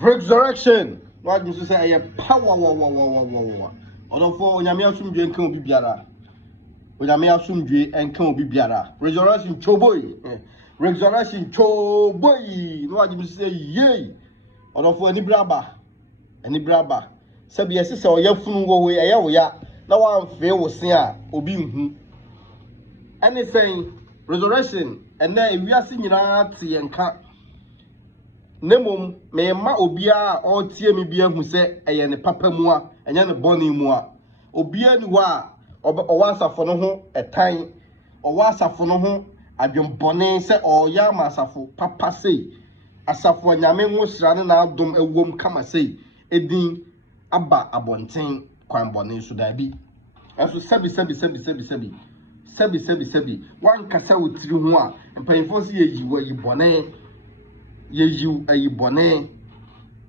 Resurrection. What you say? I power. For Onyame asumdwe nka obi biara. Onyame asumdwe nka obi biara. Resurrection choboy. Resurrection choboy. No what you say? Yay. For any braba. Sabi yesi se oyafunu wo we eya wo ya. Na wa mfe wo se a obi nhu. Anything resurrection and na ewiase nyina te yenka. Nemom me ma obia o tie me bia hu se eye ne papa mu a enya ne boni mu a obia ni wa owa asafo no ho etan owa asafo no ho adwembone se oya ma asafo papa sei asafo nyame ho sra ne na adom ewom kama sei edin aba abonten kwan bone so da bi aso sabi wan kasa wotiri ho a mpanyfo se yi bone yeju ayibone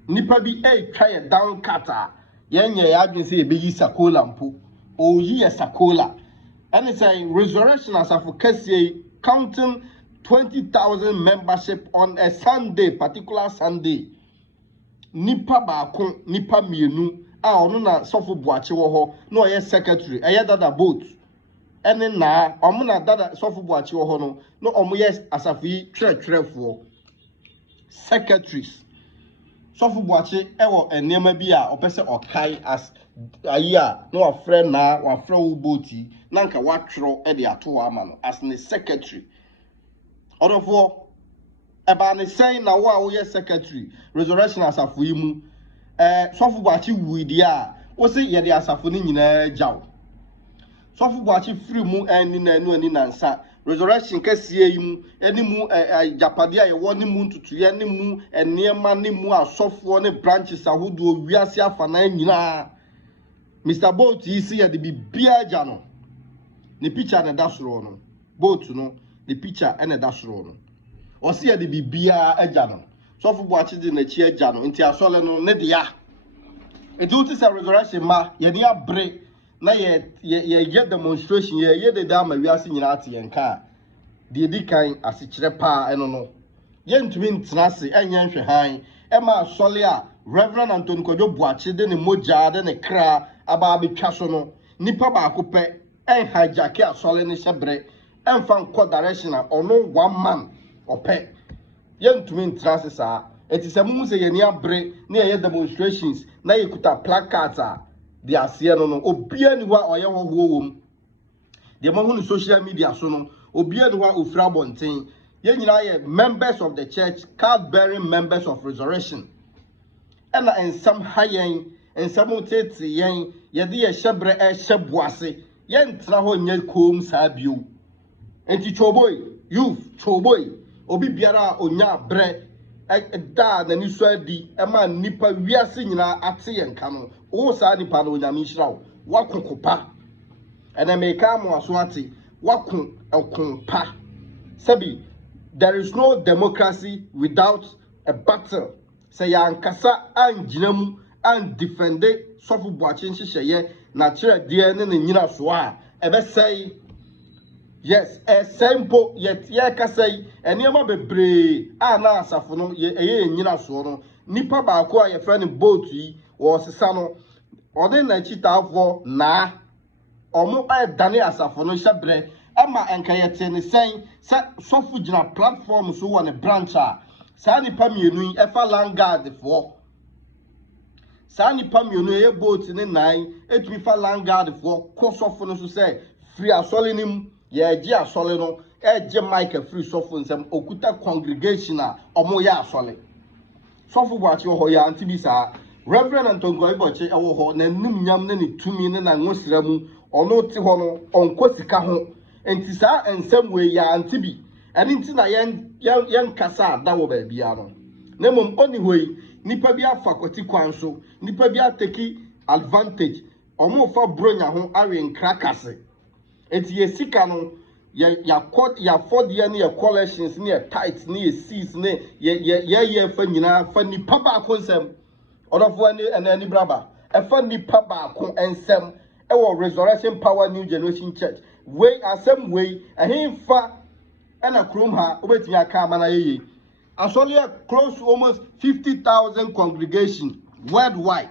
nipa bi twa ye down kata yenye ya adwen se ebeyi sakola mpo oyi ya sakola and say resurrection as of kase counting 20,000 membership on a Sunday, particular Sunday. Nipa baako nipa mienu a ono na sofo buache wo ho na oye secretary eye dada boat ene na omo na dada sofo buache wo ho no omo yes asafi twerefo secretaries sofo buache ewo enema bi a opese okai as aya no afre na wafre wo boti na nka watwero e de ato ama no as ne secretary odofo eba ne say na wo ye secretary resurrection asafo yi mu sofo buache wudi a wo se ye de asafo ni nyina jaw sofo buache free mu eni na enu ani nansa resurrection kasiye yi mu eni mu japade a ye wo ni mu ntutuye ni mu eniema ni mu asofo ne branches ahodo wiase afana nyina Mr. Boat yi se ye de bibia ja no ne picture na dasoro no boat no the picture ene dasoro no o se ye de bibia aja no sofo buache de na chi aja no nti asole no ne de ya edu ti se resurrection ma ye de abre na ye demonstration ye de da ma wiase nyina ate yenka de di kan asikire pa eno no ye ntumi ntrase enye nhwe han e ma asole a Reverend Anthony Kojo Buache de ne moja de ne kra aba betwa so no nipa ba akopɛ en hijack asole ne hyebre emfa nko direction a ono one man opɛ ye ntumi ntrase saa eti se mu se ye ni abre na ye demonstrations na ye kuta placards a de ase no obia ni wa oye wo wom de mo hu social media so no obia ni wa ofra bonten ye nyina ye members of the church, card bearing members of resurrection and some hayen and some tete yen ye de ye hyebre hyebuase ye ntra ho nya kom saa bio enti choboy youth choboy obi biara onya bre da na ni so adi e ma nipa wiase nyina ate yenka no wo saa nipa no onyame hirawo wakokopa ena me ka mo aso ate wakokopa sabi there is no democracy without a battle say yankasa anjinamu and defend sofu buache nhihye na kire de ne nyina so a ebe say yes simple yet ye kasai eniema bebre na asafo no ye nyina so no nipa baako a ye friend boat yi wo sesa no ode na chitafo na omo dane asafo no hyebre ama enka ye te ne sen sofu gina platform so wo ne branch a sa nipa mienu yi efa landguard fo sa nipa mienu ye boat ne nan etumi fa landguard fo ko sofu no so say free asole nim ye ji asole no je mic free sofu nsem okuta congregation a omo ya asole sofu buache ho ya antibi sa Reverend Anthony Kojo Buache ewo ho na nim nyam na ni tumi ne na nwosira mu ono ti ho no onko sika ho enti sa ensem we ya antibi eni nti na yen kasa da wo ba bia no na mom oni hoi nipa bia fakoti kwan so nipa bia take advantage omo fa bronya ho awe nkrakase enti ye sika no ya for the ne collections ne tight ne seas ne ye fa nyina fa nipa ba konsem odofo ani braba e fa nipa ba ko ensem e wo resurrection power new generation church we asem we ehimfa ena krom ha obetimi aka ama na yeye Actually, close to almost 50,000 congregation worldwide.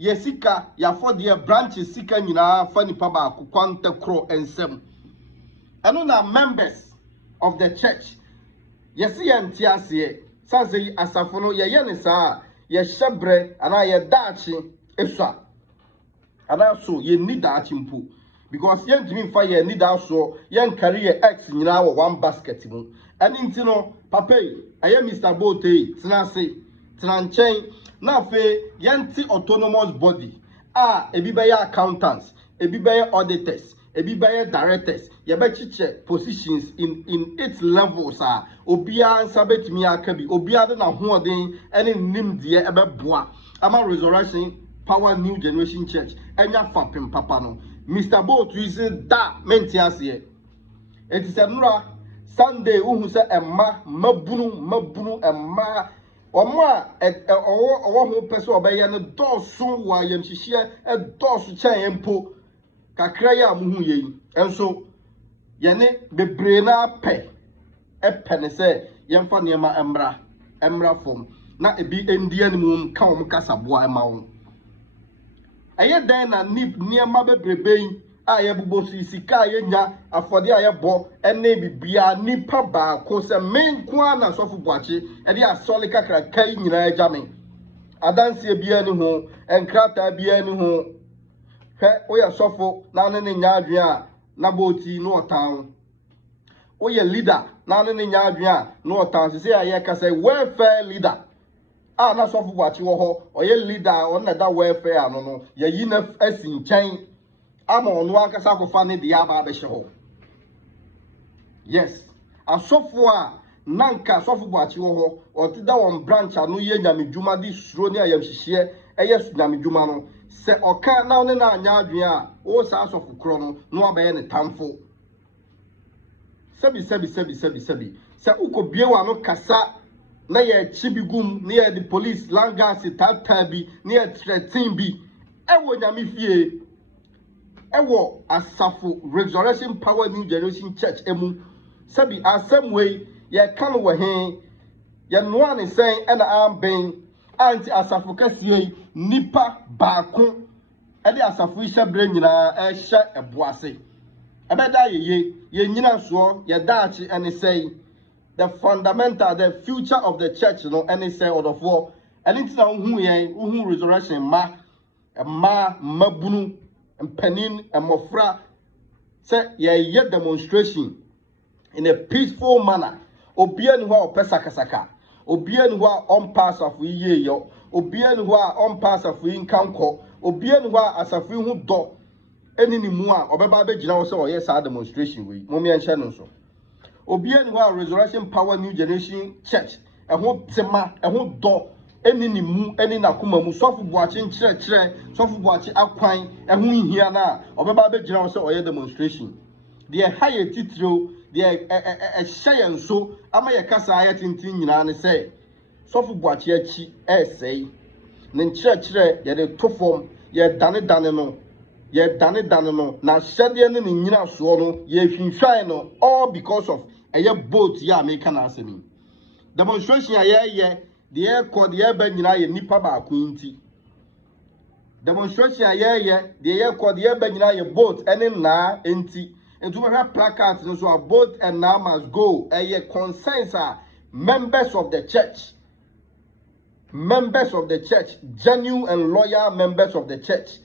Yesika, ya for the branches sika nyina fa nipa ba kwanta kro ensem. Eno na members of the church. Yesi entiase, saze asafo no ye ne saa, ye hyebre ana ye daachi esua. Ana so ye ni daachi mpo. Because yen timi fa ye ni da so, yen carry ye ex nyina wo one basket mu. Eni nti no, papa aye Mr. Bote, tena nchen, na fe yenti autonomous body. Ebi beye accountants, ebi beye auditors, ebi beye directors, yebe chiche positions in its levels. Obia ansabet mi akabi, obia de na hoden, eni nimdiye ebe boa. Ama Resurrection Power New Generation Church, enya fapim papa no. Mr. Bote is da mentiasiye. It is a nura Sunday who say emma mabunu emma omwa owo ho pese obeye ne doso wa yam hihie e doso chan empo kakra ya muhu yeyi enso ye ne bebre na pe ne se yemfa niema emra fom na ebi endia ne mum ka om kasaboa ema wo eye den na niema bebrebe aye bubo sika aye nya afode aye bo ene bibia nipa ba ko se menko na sofu boache e de asole kakra kai nyina agame adanse bia ni ho enkrata bia ni ho he oya sofu na ne nya adwen a na boti no otan oya leader na ne nya adwen a no otan se aye ka say welfare leader na sofu boache wo ho oya leader on na da welfare ano no ye yi na asinchen ama onu akasa kofa ne de aba abehye ho yes asofo a nanka asofo boachi wo ho otida won branch anu ye nyamedwuma di suro ne ayamhihye eye nyamedwuma no se oka na one na anya adwen a o sa asofo kro no abaye ne tamfo sebi se ukobie wa no kasa na ye chibigum ne ye the police langas tata bi ne ye threaten bi ewo nyamefie ewo asafo Resurrection Power New Generation Church emu sabi asemwe ye kan wo he ye noa ne sen ena amben anti asafo kasie nipa baako ede asafo hyebre nyina ehye eboase ebeda ye nyina so ye daachi ene say the fundamental the future of the church no ene say odofo ene ntina hu Resurrection mabunu Penin and Mofra say ye demonstration in a peaceful manner. Obien who are pesakasaka, Obien who are on pass of ye yo, Obien who are on pass of in Kanko, Obien who are as a few who do any more or Babe General so yes our demonstration with Mommy and Shannon so. Obien who are Resurrection Power New Generation Church, and who tema and who do eni ni mu eni na kuma mu sofu boache nkyerɛkyerɛ sofu boache akwan ɛho nhia na obeba be gyina wo sɛ ɔyɛ demonstration de high titiro de ɛhyɛ yɛn so ama yɛ kasa ayɛ tintin nyina ne sɛ sofu boache akyi ɛsɛe ne nkyerɛkyerɛ yɛ de to fam yɛ dane no na hyɛdeɛ ne nyina soɔ no yɛ hwinhwan no all because of ɛyɛ boat yɛ America na asɛmi demonstration ayɛ the air called the air benina ye nipa ba kunti demonstration ayeye the air called the air benina ye boat ene na enti entu we have placards no so a boat and now must go ye concerns are members of the church genuine and loyal members of the church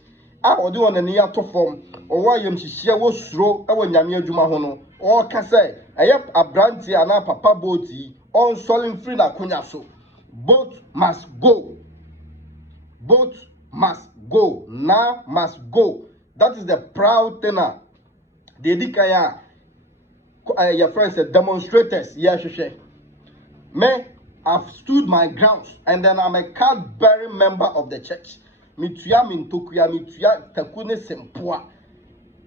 odi on ani ato form owa yem hihie wo suro e wo nyame adwuma ho no o ka say eye abranti ana papa boati on solid free na konya so both must go. Now must go. That is the proud tenor. The dikaya your friends said demonstrators. Yes, me, I've stood my grounds, and then I'm a card-bearing member of the church. Mituya mintokuya mituya takune sempua.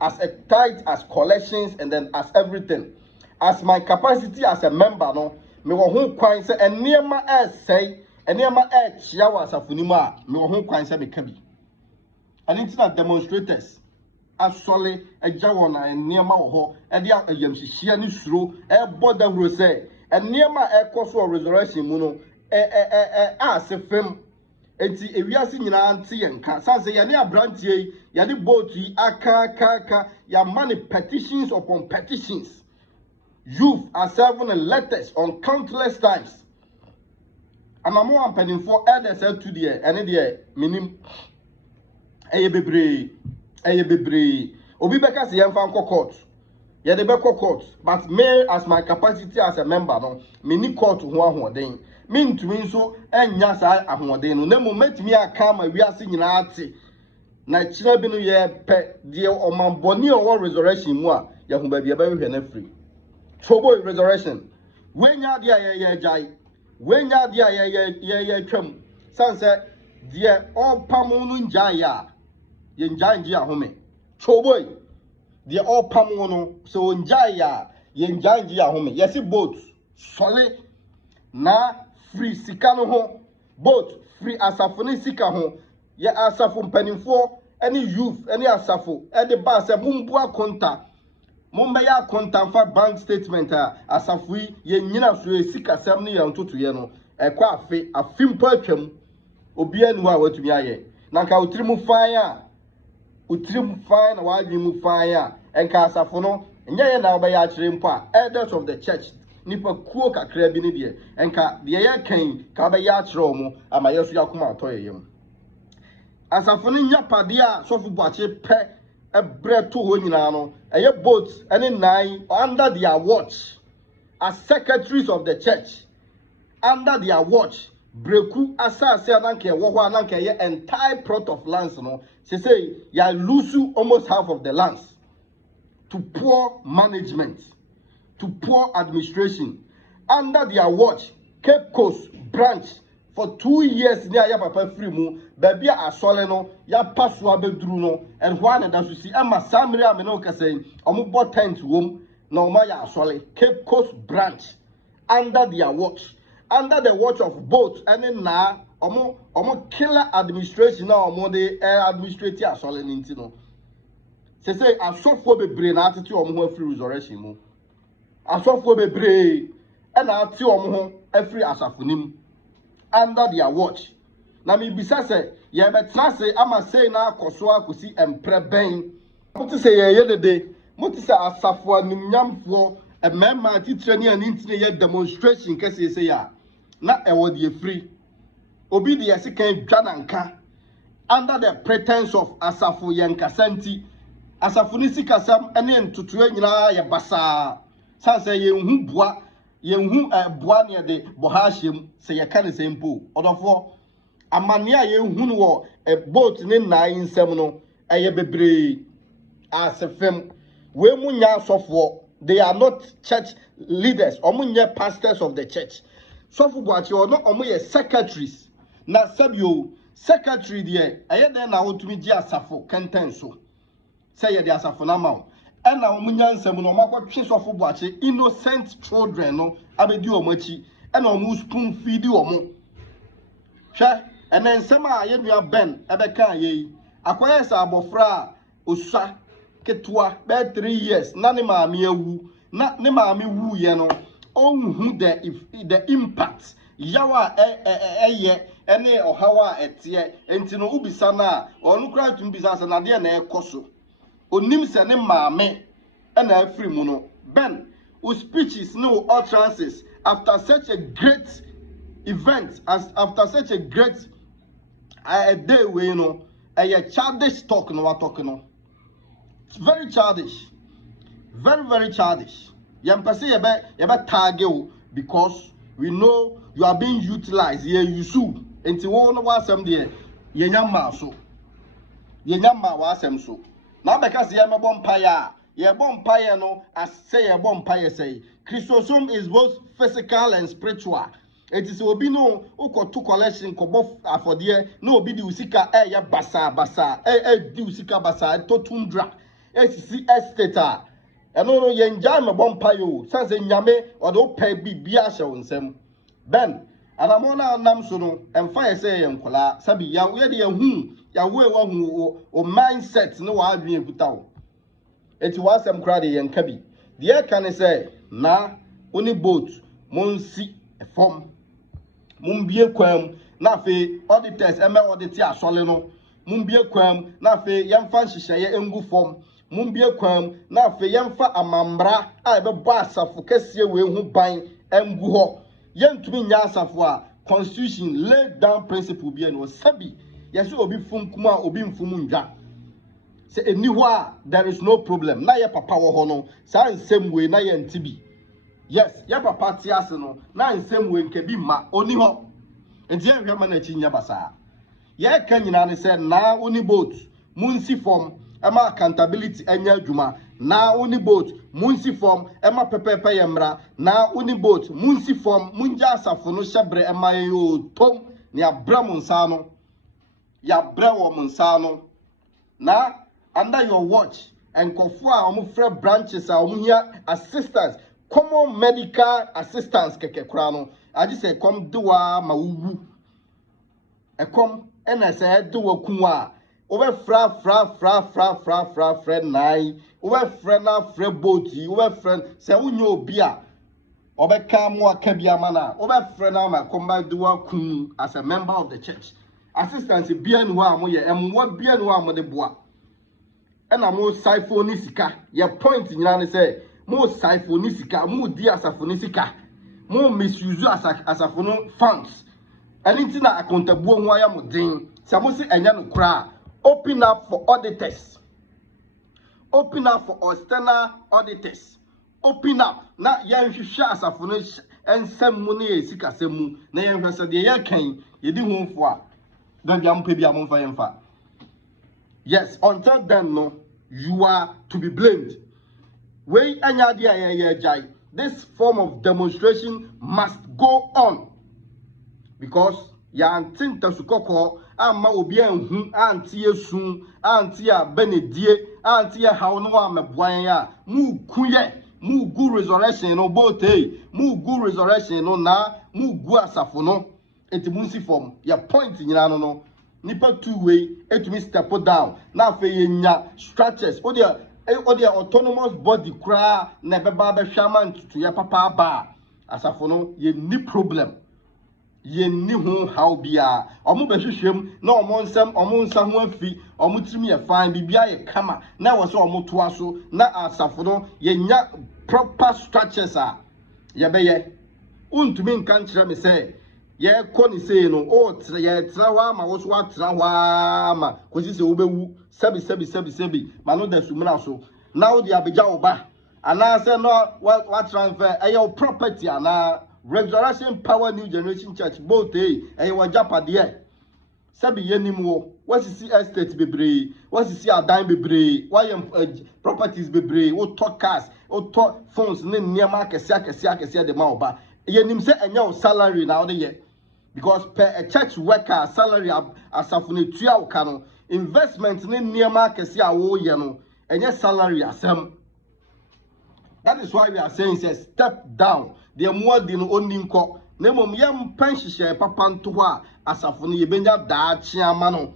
As a tithe, as collections, and then as everything. As my capacity as a member, no. Me wo ho kwan se enema say enema chia wa asafunimu a me wo ho kwan se me ka bi ani na demonstrators asole agya won na enema wo ho e dia ayamhihia ni suro e boda huro se and near my echo for resurrection muno as a film. Enti ewiase nyina ante yenka sanse ye ne abrantie ye de boati aka ya many petitions upon petitions. Youth are serving letters on countless times. And I'm more penning for elders to the and the minim eye bebre obi beka se yemfa court ye de beko court but me as my capacity as a member no me ni court ho ahoden me ntumi nso enya sa ahoden no na mo metimi aka ma wiase nyina ate na kira bi no ye pe de omamboni owo resurrection mu a ye ho ba bia ba hwe na free Trouble resurrection. When ya dia jai. When ya dia twam. Sanse dia all pamunu njaya. Ye njaya njia home. Trouble. Dia all pamunu so njaya. Ye njaya njia home. Yesi boat. Solid. Na free sikano ho. Boat free asafuni sika ho. Ye asafu mpanimfo. Any youth. Any asafu. Any bar se mumbua konta. Mumbeya kontanfa bank statement asafui ye nyina so esika sam ne ya ntoto ye no ekwa afe afimpo atwam obi anu a watumi aye na ka utirimu fan na wadwimu fan enka asafo no nya ye na obeya akire mpo a elders of the church nipa kuo kakra bi ne de enka de ye kan ka obeya akire omo ama yeso yakoma atoye yem asafo no nya pade a sofu boache pe a bread to Honino, a boat, and in 9 under their watch, as secretaries of the church, under their watch, Breku Asa Sananke, Wawananke, entire plot of lands, no, she say, ya lose almost half of the lands to poor management, to poor administration, under their watch, Cape Coast branch. For 2 years, near ya papa free mu, baby a soleno, ya paswa bedru no, and one and as you see, Emma Samria Menoka saying, Omubo tent room, no maya sole, Cape Coast branch, under their watch, under the watch of boats, and then now, Omo killer administration now, Omo the administrator a solid intino. Say, a software be brain attitude Omo free resurrection mu. A software be brain, and I'll tell Omo every asafunim. Under their watch. Na mi bisa se ye betra se ama say na akoso akosi empreben. Moti se ye de moti se asafo animnyamfo emema titire ne anintine ye demonstration kese se ya na ewo de free obi de yesi kan dwananka under the pretense of asafo yenkasanti asafo ni sikasam ene ntotoa nyina ye basa sanse ye hu bua yenhu boa ne de bohashem se ye kan se mpo odofo amane a yenhu no wo boat ne nine nsem no eye bebre asefem we munya sofo they are not church leaders omunye pastors of the church sofo boache ono omuye secretaries na sabio secretary de eye den na wotumi gi asafo kenten so say ye de asafo na mawo ena omunya nsem no makotwe sofo boache innocent children no abedi omachi ena omu spoon feed omo hwe ena nsem a ye nua ben ebeka ye akoye sa abofra osua ketwa be 3 years na ne maame awu na ne maame wu ye no onhu the impact yawa eye ene ohawa etie enti no ubisa na onu kra tumbisa sa na de na ekoso onim se ne maame ena afri mu no ben whose speeches no utterances after such a great event after such a great day we a childish talk no what talk no it's very childish very childish yampase ye be target because we know you are being utilized here you sue enti wo no wasem de ye nyama so ye nyama wasem so na beka se ye mebom paya ye bom paya no as say ye bom paya say Christosome is both physical and spiritual. It is obi no ukotu collection ko bof afode no obi di usika ya basa di usika basa to tundra sisi estate eno ye nja me bom payo sanse nyame o do pa bibia hye wonsem ben adamona nam so no emfa ye say ye nkola sabi ya we de ye hu ya we wa hu o mindset no wa adwen ekuta wo eti wasem kra de ye nka bi de kan say na oni boat monsi a form. Mumbie quam, na fe auditors, audit asole no. Mumbie quam, na fe yamfa shishaye engu form. Mumbie quam, na fe yamfa amambra, be basa for kesie we hu ban engu ho. Yentumi nya asafo a constitution laid down principle bi no sabi. Yeso obi fum kuma obi mfum ndwa. Se eni ho a there is no problem. Na ye papa wo ho no, sa nsem we na ye ntibi. Yes, ya papa ti ase no, na nsem we nke bi ma oni ho. Enti ye hwema na chi nya basa. Ye ka nyina ne se na oni boat, munsi form, ema accountability enya adwuma. Na oni boat, munsi form, ema pepepe yemra. Na oni boat, munsi form, munja asafo no hyebre ema yo tom ne abra monsa no. Ya bra wo monsa no. Na under your watch and kofua omufre branches a omuhia assistance, common medical assistance keke kura no. I just say come do wa ma wuwu. E come ena say do wa kunwa. Owe fra friend nai. Owe friend na friend boati. Owe friend say unyo obi a. Obe kamu akabia mana. Owe friend na ma come do wa kun as a member of the church. Assistance bia no a mo ye emwa bia no a mo de boa. Ena mo siphon ni sika. Ye point nyina ne say mo siphon ni sika, mo di asafo ni sika. Mo misuse asafo no funds. Anything na accountable ho ya mo din. Se mo si enya no kra. Open up for auditors. Open up for external auditors. Open up. Na yen hwehwe asafo no ensem mu ne sika semu. Na yen hwese de ye kan ye di ho fo a. Don bia mo pe bia mo fa yemfa. Yes, until then no, you are to be blamed. Wey anya dia ye jai. This form of demonstration must go on. Because ya antin tasukoko ama obi anhu anti esun anti a benedie anti a hawo no ameboan ya mu kuye mu gu resurrection no bote mu gu resurrection no na mu gu asafo no enti munsi form ya point nyina no nipa two way etumi step down na fe yenya structures o dia autonomous body kra na beba be hwama ntutu ya papa ba asafo no ye ni problem ye ni ho how bia omo be hwehwem na omo nsa ho afi omo tirimi ye fine bibia ye kama na wo se omo to aso na asafo no ye nya proper structures a ye be ye untumi nka nkyere me se ye koni se no o tra ye tra wa ma wo so wa tra wa ma kosi se wo bewu sebi ma no da sumuna so na wo dia beja wo ba ana se no wa transfer your property ana Resurrection Power New Generation Church both wa japade sabi yenim wo wasisi estate bebre wasisi adan bebre wayem properties bebre wo to cars wo to phones ne niam akese de ma oba yenim se enya wo salary na wo de ye because per a church worker salary asafo ne tua wo ka no investment ne niam akese a wo ye no enya salary asem. That is why we are saying say step down. The more than only nko. Nemom yam pension papa nto ho a asafo no yebenya da chiama no.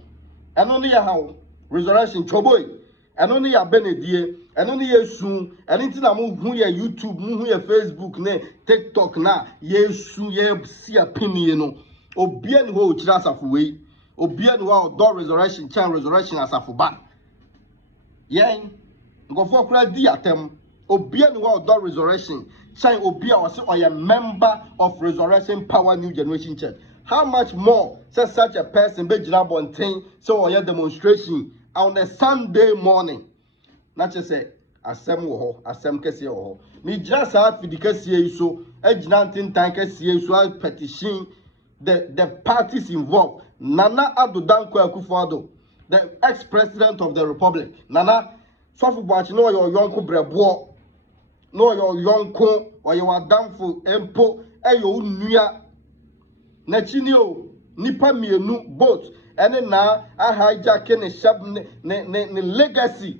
Eno ne ya hawo resurrection choboy. Eno ne ya benedie. Eno ne yesu. Eno nti na mo hu ya YouTube, mo hu ya Facebook ne TikTok na yesu ye si apini no. Obia ne ho chira asafo wei. Obia ne ho do resurrection chan resurrection asafo ba. Yen ngofo kra di atem. Obia no wa do resurrection sign obia was a member of Resurrection Power New Generation Church. How much more says such a person be jina bonten so or demonstration on a Sunday morning? Not just say asem wo ho asem kese wo ho me just have the kese so e jina tin tan kese so petition the parties involved. Nana Addo Dankwa Akufo-Addo, the ex-president of the republic. Nana so for watch no your yonko brebo no your yonko or your adamfo empo eyo nua na chini o nipa mienu boat ene na a hijack ne shab ne legacy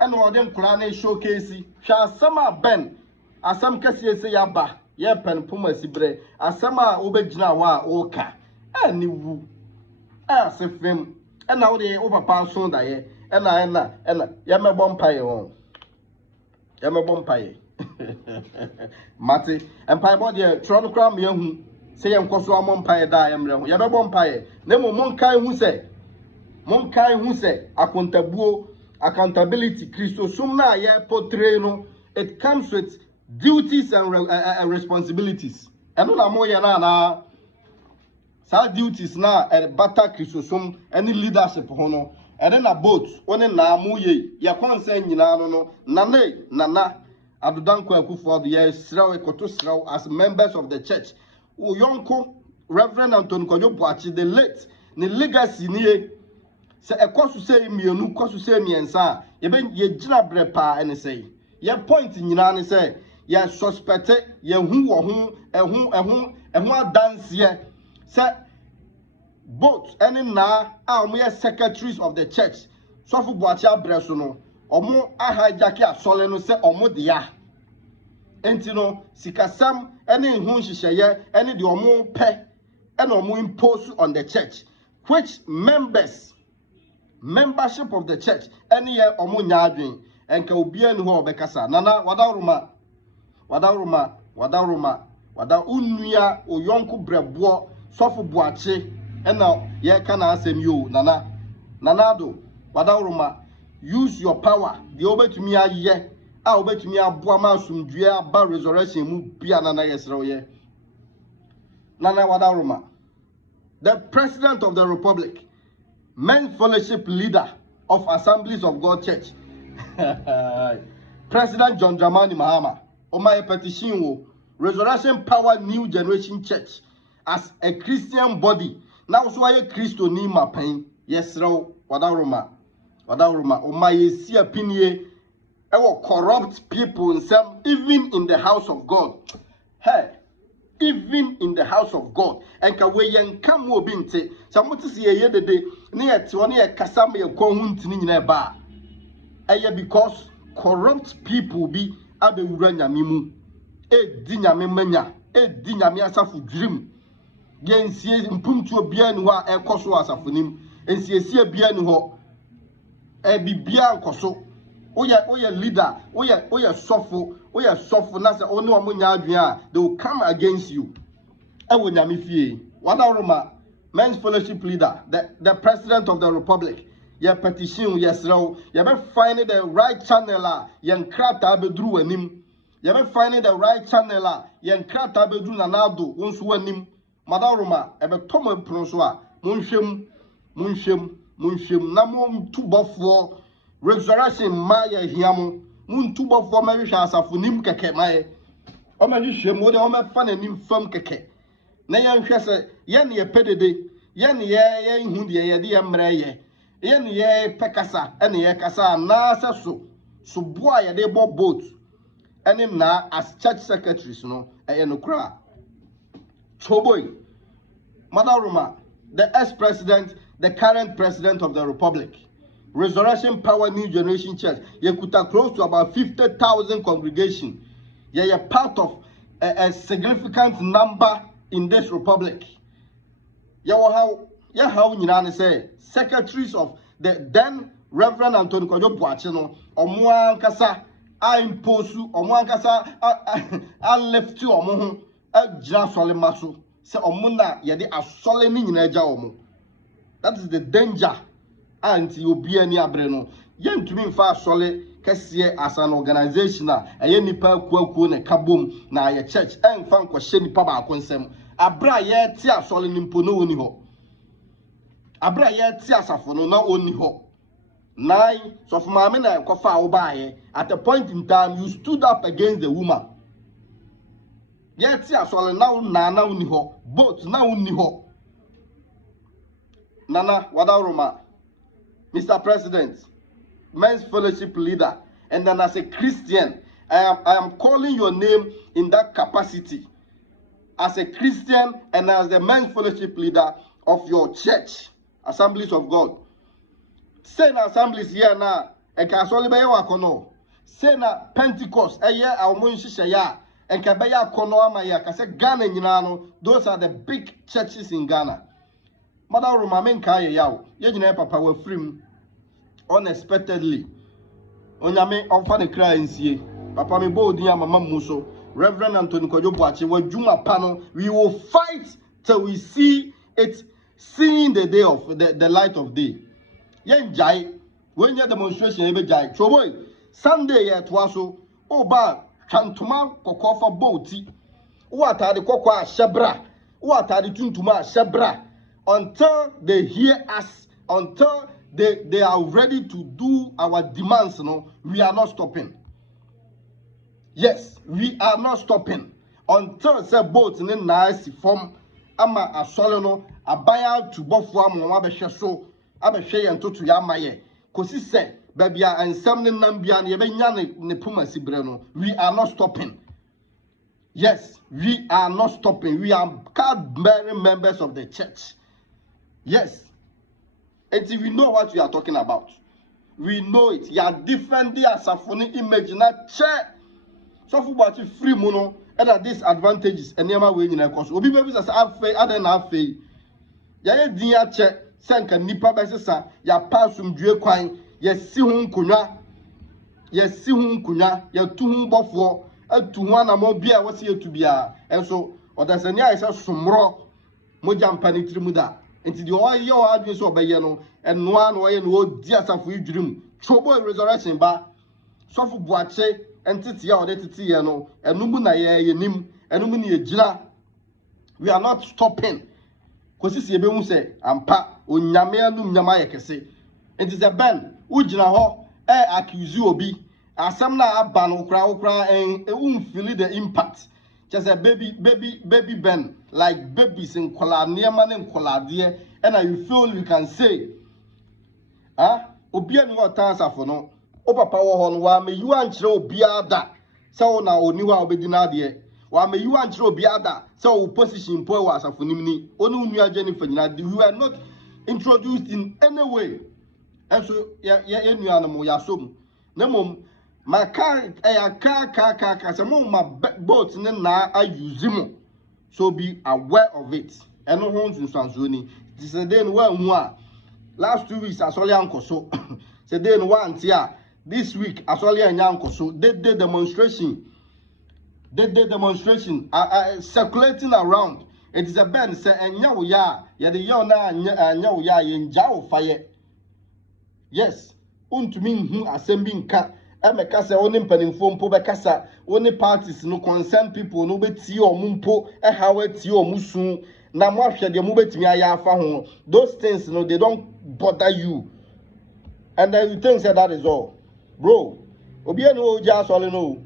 ene o dem kura na showcase hwa asama ben asam kase se yaba ye pen puma sibre asama obegina wa oka ani wu asefem ena wo de wo papa so da ye ena ya mebom paye won ya mebom paye Mate, empire body, Tron Cram Yahu, say I'm Cosso Mompire die, Yababompire, Nemo Monkai who say, accountability, Christo Sumna, ya portrayal, it comes with duties and responsibilities. And no more yana. Sad duties now at Bata Christosum, any leadership hono, and then a boat, one in Namuye, ya concern Yinano, Nane, Nana, Adudanko Akufo, the Srao Ekotosrao as members of the church. Uyonko, Reverend Anton Koyobuachi, the late, the legacy near. Se ekosu se mienu kosu se miensa ye ben ye gina brepa ene say ye point nyina ne say ye suspect ye hu wo hu ehun dance ye se both ene na a omo ye secretaries of the church so fu boachi abreso no omo ahajake asole no se omo dia enti no sikasam ene hu hihye ene de omo pe ene omo impose on the church which membership of the church any year omo nyaadwen enka obi anu ho obekasa nana wada unua oyonko brebo sofo boache ena ye kana asem yo nana do wada uruma use your power the obetumi aye a obetumi aboa ma asumdue aba resurrection mu bia nana yesrew ye nana wada uruma the president of the republic, men's fellowship leader of Assemblies of God Church, President John Dramani Mahama, Omaye petition Resurrection Power New Generation Church as a Christian body. Now so I Christo ni mapen. Yes, ro wadaruma. Omaye si opinion. Ewo corrupt people in some, even in the house of God. Hey. Even in the house of God, and can we come more binte. Some to see a day near to one year Kasama Kohun in a bar. Because corrupt people be Abe Uranya Mimu, Dinya Memenya, Dinya Miasafu dream. Yen see impum to a bianwa a coso as a funim, and see a bianho, a bibian coso. Oya leader, oya suffer, nasa onu amunya adua, they will come against you. Ewo nyame fie. Wadaruma, men's fellowship leader, the president of the republic, your petition, yesrew, you be finding the right channel, yen krata bedru anim. You be finding the right channel, yen krata bedru nanado, wonsu anim. Madaruma, ebe tomo pronsoa, munhwem, na mom tubofo. Resurrection Maya Hiamu, Moon two of Mary Shasafunim Keke Mae. O Marisha Mode o my fan and nim firm keke. Nayan Chessa, Yan ye pedede, Yan ye hundia ye mreye, Yan ye pecasa, and ye casa, nasa so boy they bought boats. And him now as church secretaries, no, a cra. Choboy, Madaruma, the ex-president, the current president of the republic. Resurrection Power New Generation Church. You could have close to about 50,000 congregation. You're part of a significant number in this republic. How you say secretaries of the then Reverend Anton Koyobuachino, Omuan Kasa, I impose you, Omuan Kasa, I left you, Omu, a Jasole Masu, say Omuna, Yadi, a solemn in a Jaomo. That is the danger. And you be any abreno. Yen to me far solid, Cassia as an organization, a yenny per quoque kabum, na a church, and fan question papa consem. Abra ye tia solid impono ni ho. Abra ye tia safono na only ho. Nine, so for my men and cofa obaye, at a point in time you stood up against the woman. Yet tia solid now na uni ho, both now uni ho. Nana wadaroma. Mr. President, men's fellowship leader, and then as a Christian, I am calling your name in that capacity. As a Christian and as the men's fellowship leader of your church, Assemblies of God. Say na assemblies here now, and can solve wakono. Say na Pentecost, a year our munshishaya, and Kabaya Kono Amaya, Kase Ghana Yinano, those are the big churches in Ghana. Mother Romamen Kaya Yao, Yajina Papa were free unexpectedly. Onyame offer the cry in see. Papa me bo din mama muso. Reverend Anthony Kojo Boache we juma pano. We will fight till we see it seeing the day of the light of day. Yen jai when your demonstration ebe jai. Choboy Sunday yet waso oba chantuma kokofa boti. Uata de kokwa shebra. Uata de tuntuma shebra. Until they hear us, until they are ready to do our demands, we are not stopping. Yes, we are not stopping until say boat in the nice form. Ama asoleno abaya to bofo amwa behwe so abehwe ye ntoto ya maye kosi se babia ansam ne nambia ne benya ne puma sibre no. We are not stopping. Yes, we are not stopping. We are card-bearing members of the church. Yes. And we know what we are talking about. We know it. You are defending a Safoni image in that chair. So for what you free mono and at disadvantages and never win in a course. Obi babies as I fay, I don't have fay. Ya dear chair, sank a nipa besesa, ya passum due quine, yes, see whom kunya, yes, see whom kunya, ya 2 buffalo, and 2 1 more beer was here to be a. And so, or there's a near some raw mojam panitrimuda. Into the oil your audience or bayano, and one way and would just have we dream. Trouble resurrection bar. Sofu boache, and titia or titiano, and numuna ye nim, and numuni jila. We are not stopping. Because you be say, and pa, unyamea num yamaya kese. It is a ban, ujina ho, accuse you obi. Asamna aban okra and feel the impact. Just a baby Ben, like babies in kola nearman and kola dear, and I feel you can say, Obian what answer for no. Opa power on wa me you and show biada. So now oniwa obedinadia. Wa me you and show biada. So position poor was a funimini. Onu Jennifer, you are not introduced in any way. And so ya animal ya sum. Nemum. My car, some my boats na I use him. So be aware of it. And no homes in Sanzoni. This is then one. Last 2 weeks, I saw Uncle so. Said then once, yeah. This week, I saw Uncle so. They did demonstration. Circulating around. It is a band say, and yaw ya, the yona, and yaw ya, in jaw fire. Yes, to me who assembling cat. Emekasa oni mpanimfo mpo bekasa oni parties no concern people no beti omumpo hawe ti omusu na mo ahwe de mo betimi aya afa ho. Those things no, they don't bother you, and then you think that is all, bro. Obi enu oja asole no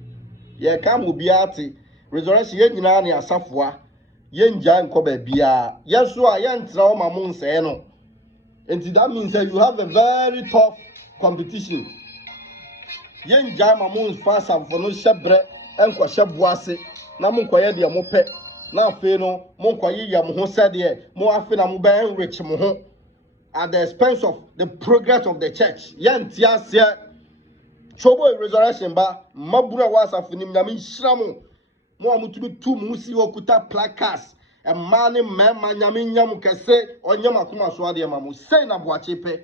ye kam obi ate resurrection ye nyina na asafoa ye nja nko ba bia ye so a ye ntra o ma mo nse no. And that means that you have a very tough competition. Yen jama mun fast am for no shebre enko sheboase na mun koye de mo pe na afi no mun koye yam ho sede mo afi na mo be enrich mo ho at the expense of the progress of the church. Yen tia se chobo resurrection ba mabura wasafo nim na me hira mo amutumi tu mu si okuta placards e mane mema nyame nyam kese onyam akoma so ade ma mo say na boache pe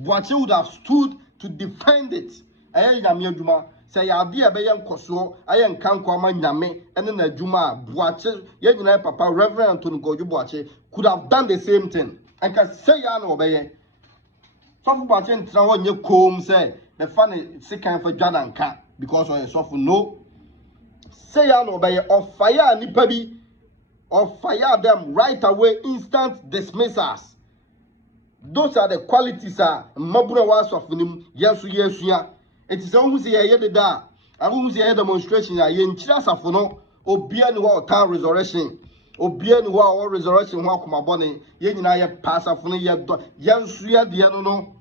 boache would have stood to defend it. Aye nyame adwuma say ya ade e be ye nkoso aye nkanko ama nyame ene na adwuma boache ye nyina papa Reverend Anthony Kojo Boache could have done the same thing and can say ya na obeye so for boache ntra wonye kom say the fan sekan for Jadanka because of so no say ya na obeye of fire nipa bi or fire them right away, instant dismissals. Those are the qualities mabura was of him. Yes, yeah. It is almost a year da. I won't say a demonstration. Yen chasa for no, obian wa town resurrection, obian wa resurrection walk my bonnet. Yen I pass off on yet. Yes, no.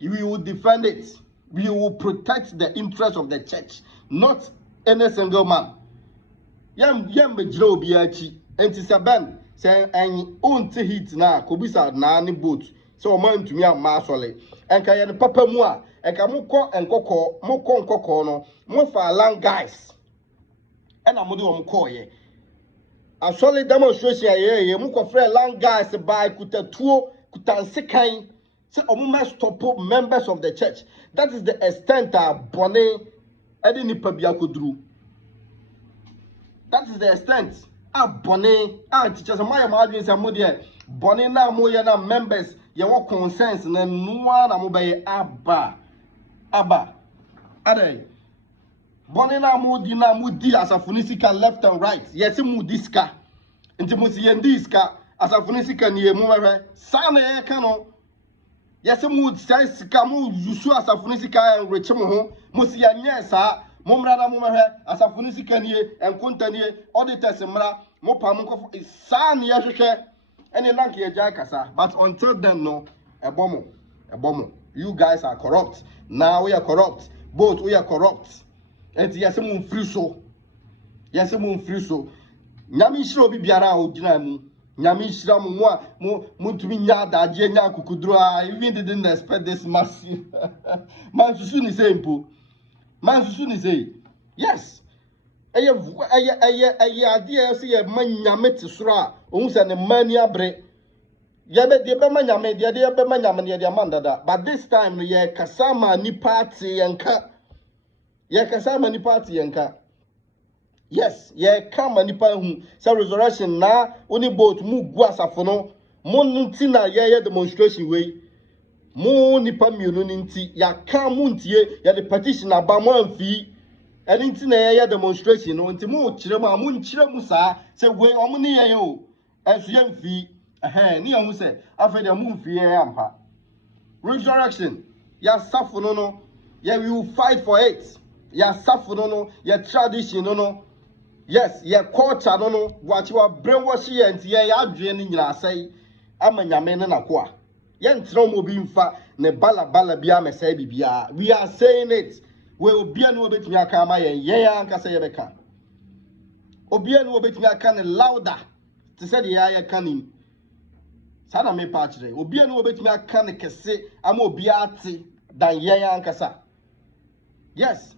We will defend it. We will protect the interest of the church, not any single man. Yam be biachi. And it's a ban, say, and own to heat na, Kobisa na ni boat. So, man to me a masole. And Kayan Papa Mua, and Kamuko and Coco, Moko and Cocono, more for long guys. And I'm doing Koye. A solid demonstration, ye, Muko Fre long guys by Kuta Tuo, Kutan Sekai, say, Omuma stop members of the church. That is the extent of Bonnet Edi nipa bi akoduru. That is the extent. Bonnie, teachers, my margins are more there. Bonnie na more na members, your concerns, and then no one am obey Abba. Ade. Bonnie na more dina mudi as a funisika left and right. Yes, mudiska. Into musiendiska as a funisika near Mumere. Sana cano. Yes, mood says Kamu, you sure as a funisika and Richamo, Musian, yes, sir. Momrana Mumahe, as a funisika and Contanier, auditors and Mra, Mopamuko is San Yashe, and a lanky Jakasa. But until then, no, a bomb. You guys are corrupt. Now we are corrupt. Both we are corrupt. And Yasamun free so. Yasamun free so. Nyami shro biara ojinamu. Nyami shra mo to me da jenya kukudro. I even didn't expect this massive. Man susuni simple. Man susuni say yes. Eye idea say e man nyame tisura. Ohun se ne mania bre. Yabe de be man nyame de be man nyame de amanda da. But this time ye kasama ni party yanka. Ye kasama ni party yanka. Yes, ye come and nipa hu say resurrection na oni boat mu gu asafo no mo nti na ye demonstration we mo nipa mienu nti ya ka mo ntie ya the petition aba mo amfi eni nti na ye demonstration no nti mo kire mo nkire mu saa say we omo ne ye o enso ye mfi ni ye hu say afa de mo mfi ye ampa resurrection ya safo no ya we will fight for it ya safo no ya tradition no. Yes, your culture no what you are brainwash ye and ye adwene ni nyina asai ama nyame ne nakwa. Ye ntro mo bi mfa ne bala bia mesai bibia. We are saying it. We obia no obetumi aka ama ye ankasa ye beka. Obia no obetumi aka ne louder. Te said ye kanim. Sada me pa kire. Obia no obetumi aka ne kese ama obia ate dan ye ankasa. Yes.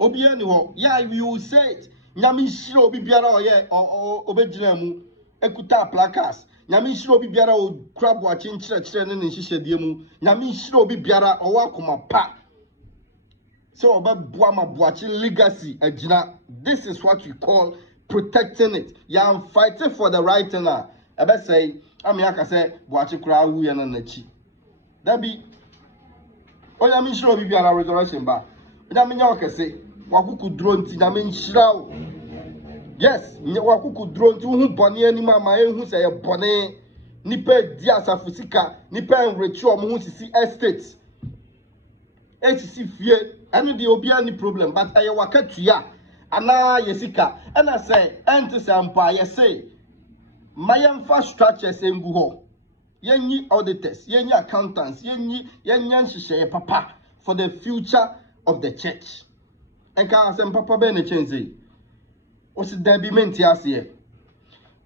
Obia ni ho. Yeah, we will say it. Nyami shiro obi biara oye obegyina mu ekuta placards nyami shiro obi biara o krabo achinkire ne nhihye mu nyami shiro obi biara owo akoma pa so obeboa maboachi legacy agina. This is what we call protecting it. You are fighting for the right thing na ebe say ami aka say boachi kura wu ye na nachi that be o nyami shiro obi biara resurrection ba nyami nya okese wakuku drone ti nyami nshira. Yes, wakuku drone ti hu bone ani mama ehu say bone nipa di asafusika nipa enrechi omo hu sisi estate sisi fie anu de obi ani problem but aye wakatua ana yesika ana say enti sampa ye say my infrastructures engu ho yenyi auditors yenyi accountants yenyi nhihye papa for the future of the church enka asem papa be ne chenze o si da bi menti ase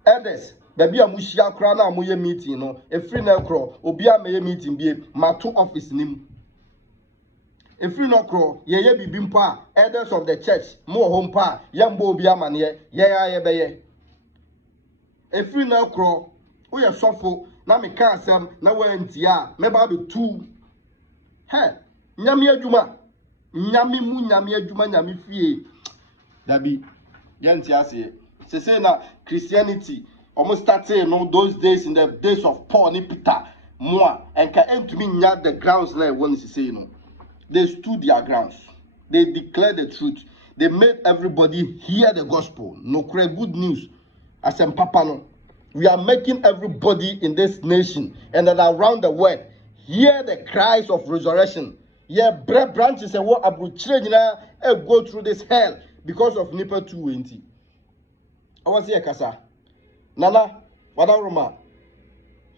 elders baby amuhia kra na amoye meeting no efri na kro obi amaye meeting bie mato office nim efri no kro ye bibi mpa elders of the church mo ho mpa ye mbo obi amane ye beye efri na kro wo ye sofo na me ka asem na wantia me ba be tu he nyame adwuma nyame adwuma nyame fie dabi yanti ase say na Christianity almost started those days in the days of Paul ni Peter more and can entumi nya the grounds like when say they stood their grounds, they declared the truth, they made everybody hear the gospel. No good news as in papa no, we are making everybody in this nation and around the world hear the cries of resurrection. Yeah, branches and what abruchre go through this hell because of Nipa 220. I was here, Kasa. Nana, Wadaruma,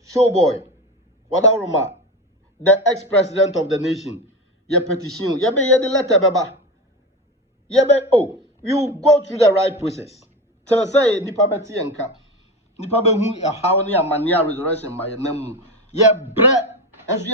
Showboy, Wadaruma, the ex-president of the nation. Your petition, you be the letter, Baba. You be you go through the right process. Tell say Nipa Beti enka. Nipa be hu how ni amania resurrection by name. Ye bre as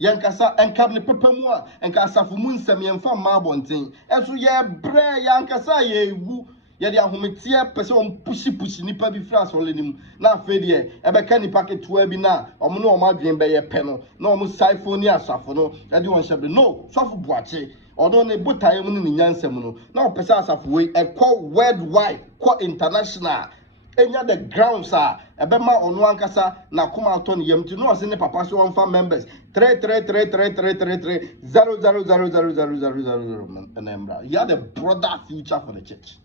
yankasa enka ne pepa mu a enka asafu mu nsem yemfa ma bonten enso ye bre yankasa ye wu ye de ahometie pese on pushi nipa bi fra so lenim na afa de e be ka nipa ketua bi na omo no omo adwen be ye pe no na omo siphon ni asafo no e de won hye no sofo buache odo ne botaye mu ni nyansam no na opese asafo we e call worldwide call international enya the grounds are ebema onu ankasa na kuma aton yam ti no se ne papa so on fa members 3333330000000 enembra you are the brother future for the church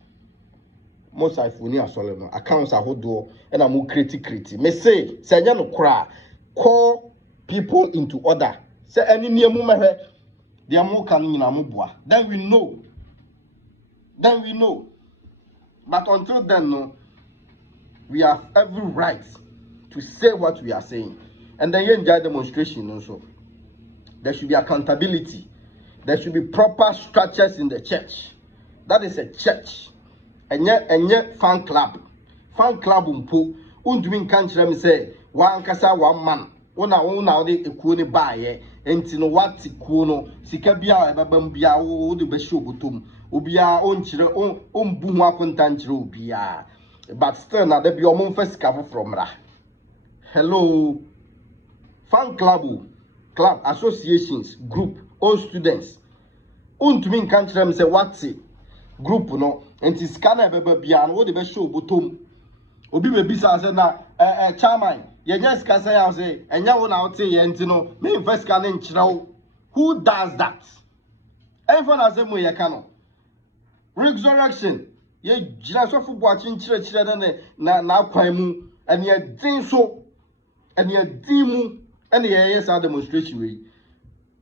most iphone asole no accounts ahodo e na mo create me say se nya no kra call people into order say any niemu mehwe de mo kan nyina mo boa then we know but until then no we have every right to say what we are saying. And then you enjoy demonstration also. There should be accountability. There should be proper structures in the church. That is a church. And yet fan club. Fan club umpo. Undwin country me say one kasa one man. Una de ekuni baye. Enti no wati kuno. Sika bia ebabam bia o de besho botum. Obia onchire on bu ho akontanchire obia. But still, now there be your first cover from ra. Hello, fan club, associations, group, all students. Untumi can't them say what's it? Group no, and this scanner baby beyond what the best show bottom. Obi be say na chairman. You just can say and ya won out say and no me first scanning chiro. Who does that? Everyone has a way cano. Resurrection. Ye jina so fu boachin chire na kwan mu ene ye din so ene ye din mu ene ye yes a demonstration we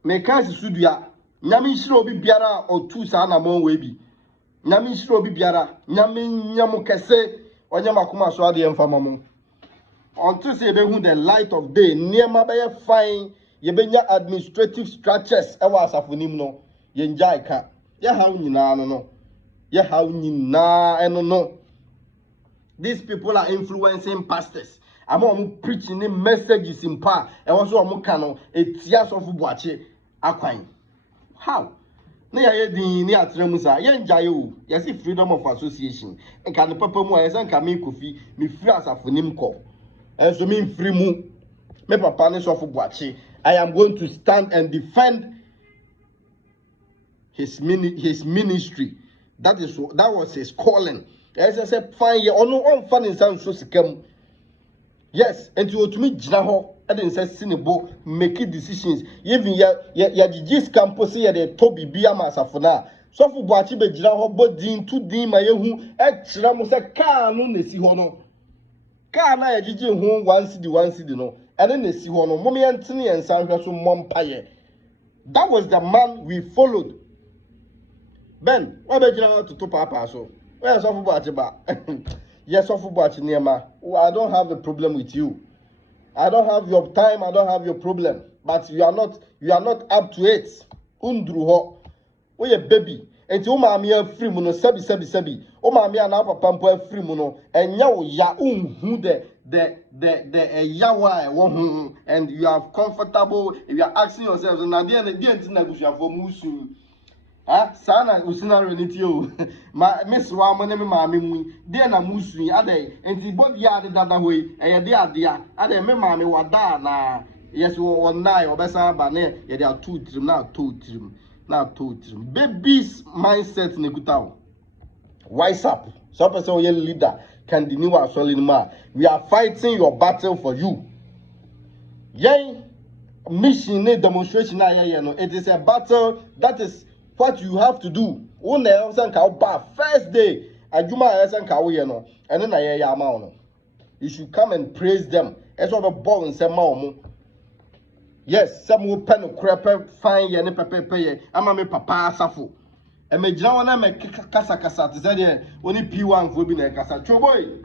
me kan si sudua nyame nhire obi biara otu sa na mon we bi nyame nhire obi biara nyame nyam kese onye makoma so ade emfa mamu until say be hu the light of day niema be ye fine ye benya administrative structures e wa asafonim no ye njai ka ye ha nyina no yeah, how no. These people are influencing pastors. I'm preaching the messages in power. And also I'm canon a tears of Buache Aquine. How? Near the near Tremusa, yen jayo, yes, freedom of association. And can the papa more as I can make coffee, me free as a funimco. And so mean free mu. Me papa of Buache. I am going to stand and defend his ministry. That was his calling. As I said, fine, you no fun in sound so scam. Yes, and to me, Jinaho, I didn't say Sinebo, making decisions. Even ya G's campus here, the Toby Biama Safona. So for Bachibe Jinaho, but Dean to Dean, my who extra was a car, no, Nessie Hono. Car, I Gigi home one city, no, and then Nessie Hono, Mommy Anthony and San Francisco Mompaye. That was the man we followed. Ben, what about you to Papa? So, where's off about yes, off about Niema. I don't have a problem with you. I don't have your time, I don't have your problem. But you are not up to it. Undruho. We a baby. And you mammy free mono, sebi. O mammy and our pampo free mono, and yaw ya who the yawa and you are comfortable if you are asking yourselves and at the end of the day, for Musu. Sana usina reniti o ma miss wa mo ne me maame mu de na musu ade enti bodi ya de dada hoyi e de adea ade me maame wada na yes wo nai obesa ba ne ye de atu trim baby's mindset ne kutawo wise up so person your leader can the new ma we are fighting your battle for you yen mission ne demonstration na ye no it is a battle that is what you have to do. First day, and then you should come and praise them. As what a ball and say, yes, some will pen a crapper, fine, and pay. I'm a papa safu. And me jawana me kasa to only P1 will be a casa. Boy,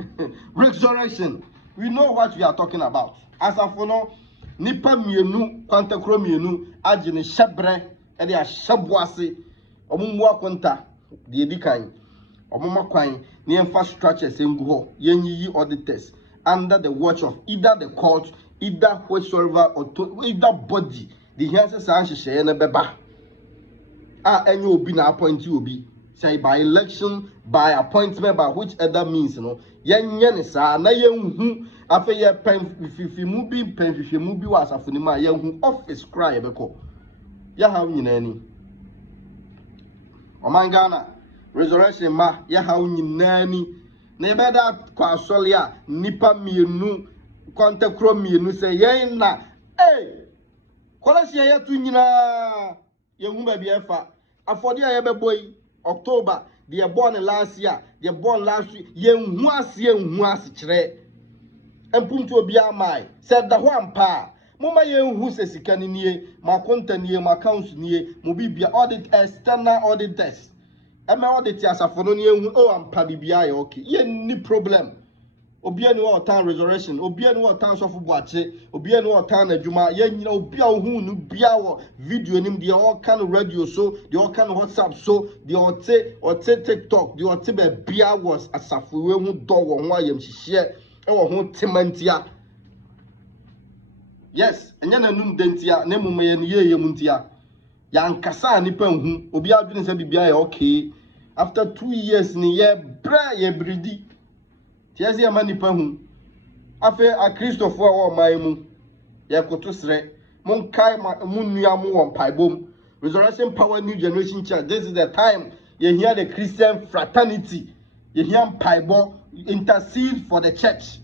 resurrection. We know what we are talking about. As a for nipa mienu, quantacro mienu, ajin shabre, and they are shabwasi. Omumwa kwanta de edikan omuma kwan ne infrastructure semgu yenyi auditors under the watch of either the court either whatsoever or either body the hands san hye na beba enye obi na appoint obi say by election, by appointment, by which other means, you know, yen sa na yen after ye pen if you move was a funima yen office cry beko. Ya have any. Omangana resurrection ma ya have nani. Nebe that kwa solia nipa mienu kwante kro mienu say yen na kwalasi ya tu nyina ye hu ba bi efa afode ya be boy October they born last year they born last week ye hu ase kire empumtu obi amai said da ho ampa moma ye hu se sika ni nie ma konta nie ma accounts nie mo bibia audit external auditors ema audit asafo no nie hu o ampa bibia ye okay ye ni problem obi anu o tan resurrection obi anu o tan sofo buache obi anu o tan adwuma ye nyina obi a hu nu bia wo video nim de all kind of radio so the all kind of WhatsApp so the ote TikTok the ote be bia was asafo we hu do wo ho ayam hihie e wo ho temantia yes enya na num dentia na mum ye ne ye muntia ya nkasa nipa hu obi adwene se bibia ye okay after 2 years ni ye bra ye bridi tiazi ya manipa hu afe a Christopher wa maimu ya kotosre mon kai mun nua mu won paibom resurrection power new generation church this is the time you hear the Christian fraternity you hear paibo intercede for the church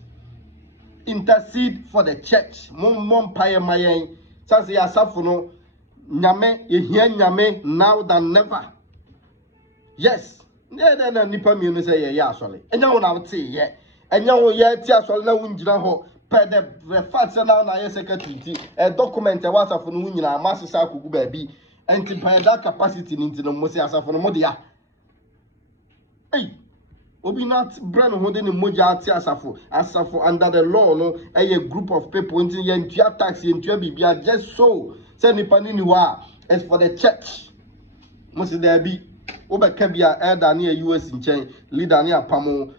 mon paye mayen sase ya safo no nyame you hear nyame now than never yes na nipa mi no say ye ya asole enya wona wote ye enya wo ye ti asole na wunjira ho per the fact na ye secretary a document e wasafo no wunyina amasesa akogu ba bi enti by that capacity ni ntino mo say asafo no mo de ya obi not brand ho de ni moja ati asafo under the law no a group of people enti ye ntua tax ye ntua bibia just so say nipa ni wa it's for the church mo say there be Obeka bia elder na US nchen leader na apamo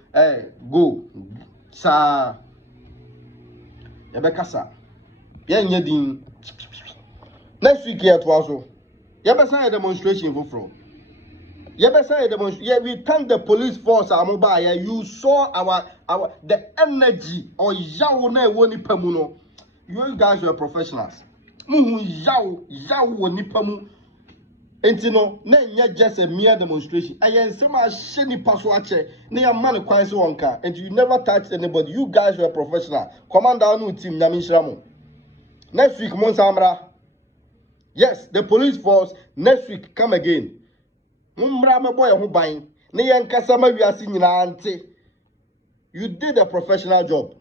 go sa yebeka sa ye nya din next week here to also yebesa demonstration for yebesa demonstration we thank the police force amobaa you saw our the energy or yawo na ewo nipa mu no you guys were professionals muhu yawo wo nipa mu Entino, na nya just a mere demonstration. I am some shiny password. Near man quite wonka, and you never touched anybody. You guys were professional. Commander new team Namishramo. Next week, Monsamra. Yes, the police force next week come again. Mumbra my boy who buying. Neyan Kasama we are seeing auntie. You did a professional job.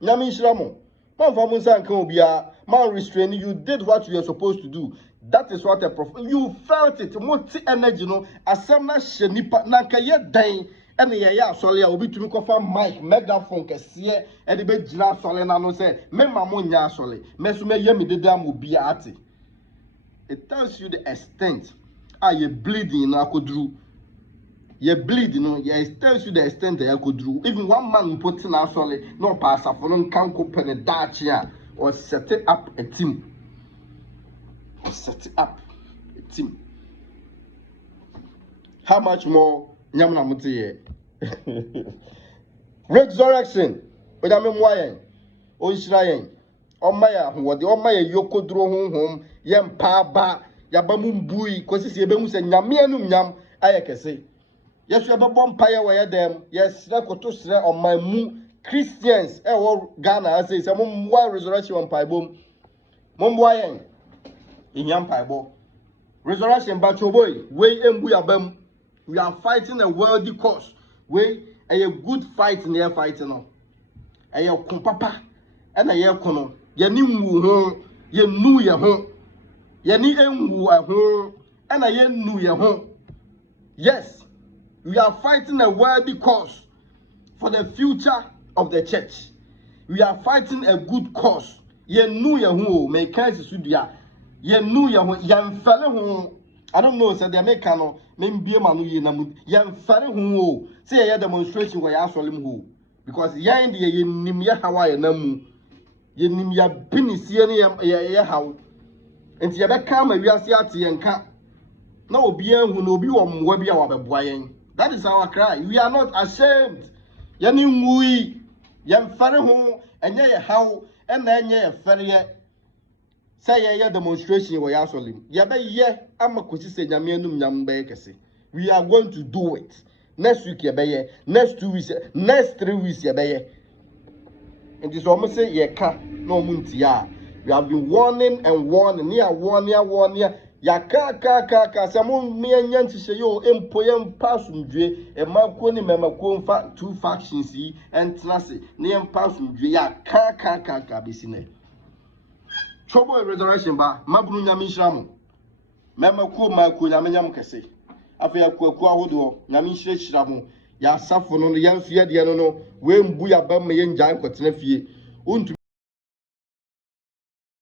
Namishramo. Man for Munsan Kobia, man restraining, you did what you are supposed to do. That is what you felt it. Multi energy, no. Asamna shenipa nanka ye dan. Ene ye ya sole ya obi tumi kofa mic megaphone kesiye e de be jira sole na no say me mamo nya sole. Me so me ye me dede am obi ate. It tells you the extent. Ye bleeding na akodru. Ye bleeding no. It tells you the extent that akodru. Even one man put na sole no pass for no kan ko pene dachi a or set up a team. Set up a team. How much more nyamna mutiye? Resurrection. Oda memwayen. O Israel. Omaya wode omaya yokodro honhom yempa ba yabamu mbui kwesi ebe mu se nyame anum nyam ayekese. Yesu ebebo mpaye wo yedem. Yes, rekoto sre omamu Christians e wo Ghana ase se mumwa resurrection mpaibom. Mumwayen. Inyam paibo. Resurrection battle boy. We embu yabem. We are fighting a worthy cause. We a good fight near fighting no. A kumpapa and a ye kono. Ye ni mu ho. Ye nu ye ho. Ye ni enwu a ho. And a ye nu ye ho. Yes. We are fighting a worthy cause for the future of the church. We are fighting a good cause. Ye nu ye ho. Me kansi sudia. Ye nu ye ho yan fele ho. I don't know say the American no me bie manu ye na mu yan fele ho say ye demonstration where ya solim ho because ye in the ye nim ye hawa ye na mu ye nim ya binisie ne ye hawo enti ye be ka ma wiase ate ye nka na obi ehu na obi wo mwa bi a wabeboa yen. That is our cry. We are not ashamed. Yeni ngui yem fere ho enye ye haw na enye ye fere ye. Say ye demonstration wo ya solim. Ye be ye amakosi se nyame anum nyam be kese. We are going to do it. Next week ye be ye, next 2 weeks, next 3 weeks ye be ye. And this almost say ye ka no muntia. We have been warning and warning, warning. Ya ka samon me nyan ti se yo empoyem pasumdwe e makwo ni memakwo mfa two factions yi entrase ne em pasumdwe ya ka besine. Trouble resurrection ba mabunu nyame hiramu memakwo makwo nyame nyam kese afa ya kwaku ahodo nyame hiramu ya asafo no ya mfie de no we mbu ya ba me ye njan kwetena fie